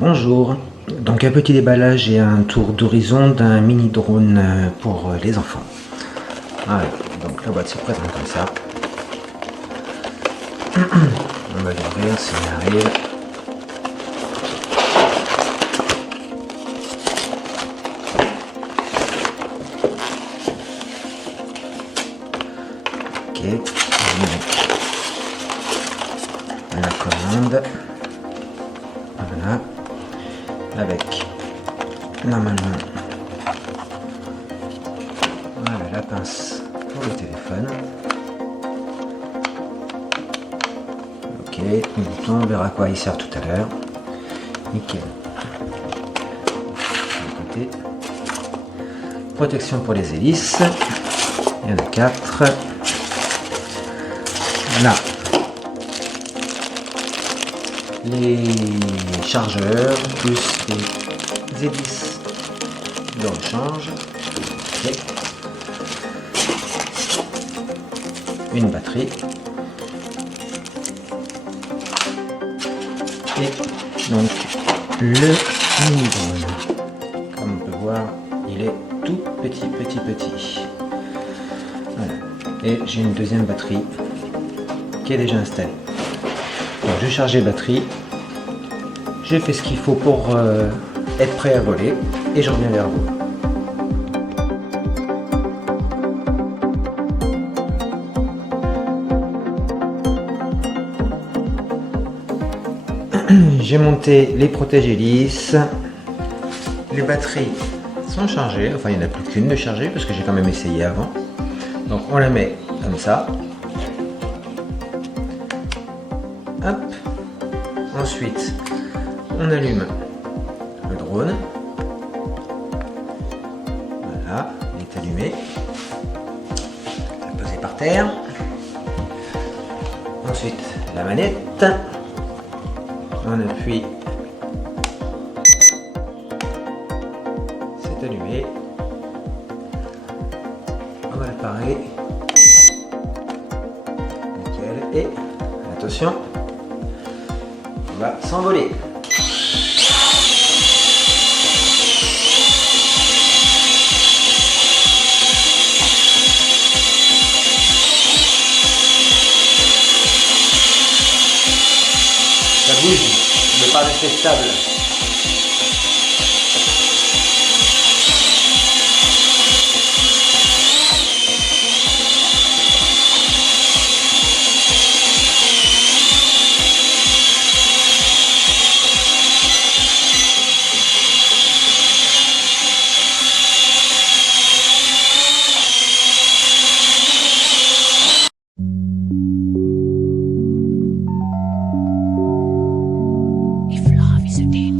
Bonjour, donc un petit déballage et un tour d'horizon d'un mini drone pour les enfants. Voilà, donc la boîte se présente comme ça. On va l'ouvrir si on arrive. Ok, la commande. Voilà, avec normalement voilà, la pince pour le téléphone. Ok, le bouton, on verra à quoi il sert tout à l'heure. Nickel. De côté. Protection pour les hélices. Il y en a 4. Là, les chargeurs plus les hélices de rechange. Okay. Une batterie. Et donc le mini drone. Comme on peut voir, il est tout petit. Voilà. Et j'ai une deuxième batterie qui est déjà installée. Donc j'ai chargé la batterie, j'ai fait ce qu'il faut pour être prêt à voler et je reviens vers vous. J'ai monté les protège-hélices, les batteries sont chargées, enfin il n'y en a plus qu'une de chargée parce que j'ai quand même essayé avant. Donc on la met comme ça. Hop. Ensuite, on allume le drone. Voilà, il est allumé. On va le poser par terre. Ensuite, la manette. On appuie. C'est allumé. On va l'appareil. Nickel. Et attention. On va s'envoler. Ça bouge, mais pas rester stable. If love is a danger.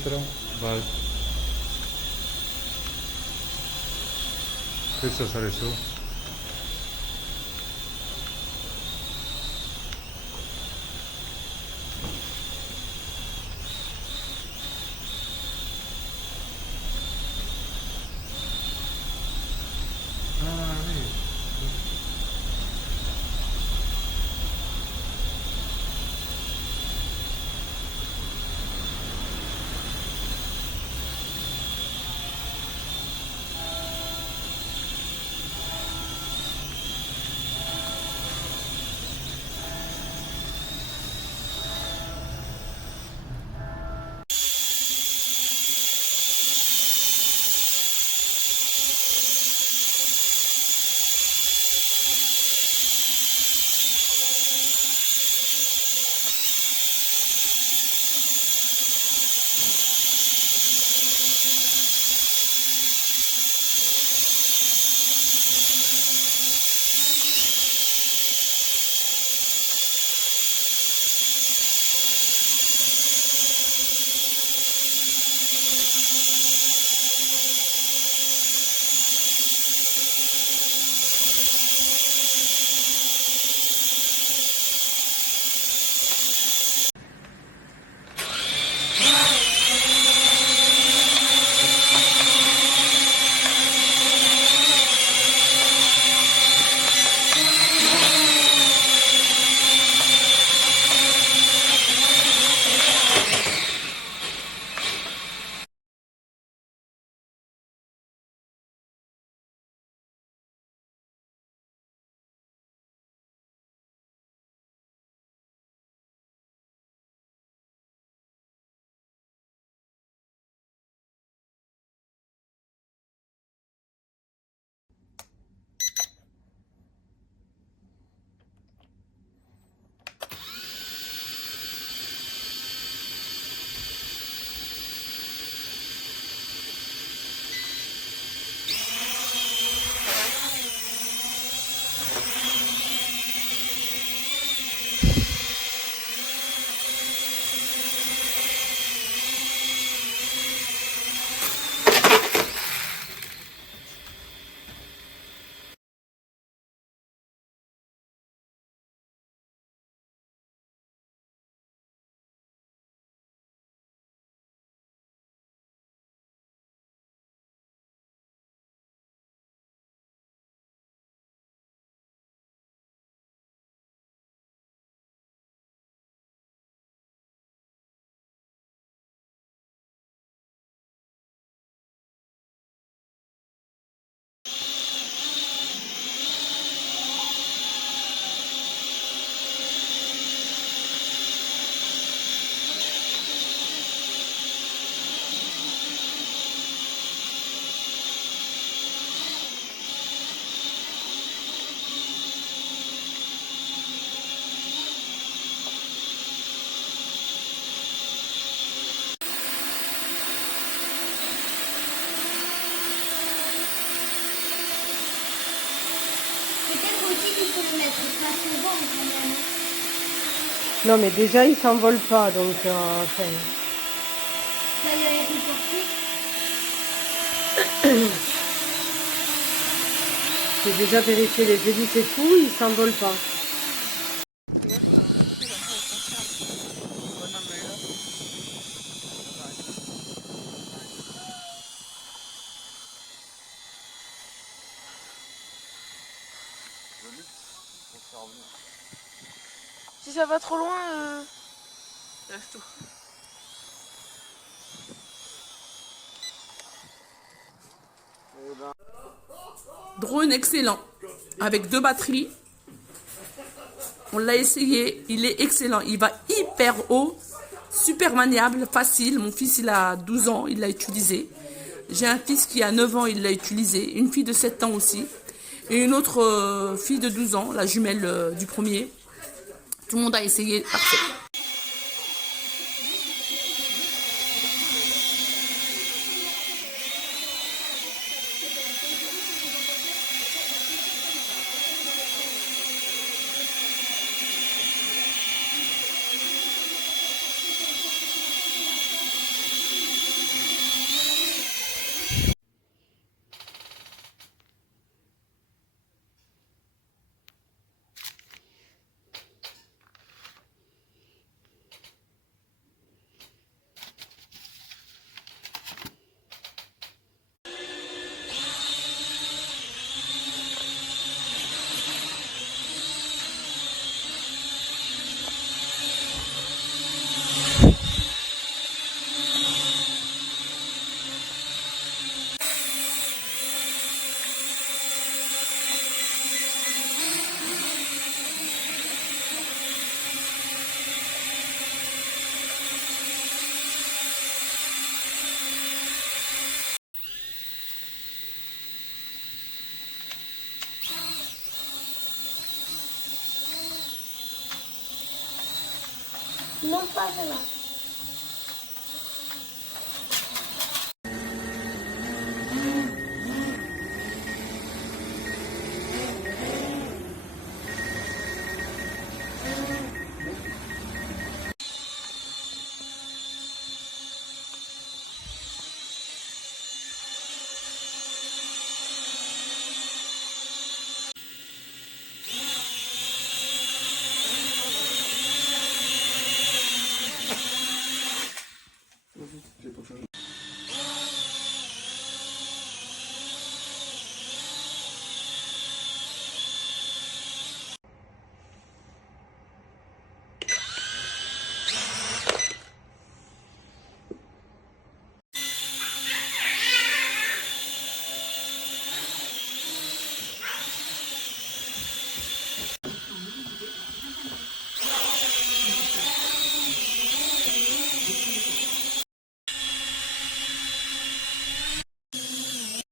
litro, but questo sale su. Ah, vedi. Peut-être aussi qu'il faut le mettre place au vent quand même. Non, mais déjà, il s'envole pas, donc... enfin, Là, il a été porté. j'ai déjà vérifié les hélices et tout, il s'envole pas. Si ça va trop loin, laisse tout. Drone excellent, avec 2 batteries. On l'a essayé, il est excellent, il va hyper haut, super maniable, facile. Mon fils il a 12 ans, il l'a utilisé. J'ai un fils qui a 9 ans, il l'a utilisé. Une fille de 7 ans aussi. Et une autre fille de 12 ans, la jumelle du premier. Tout le monde a essayé, parfait. Non, pas cela.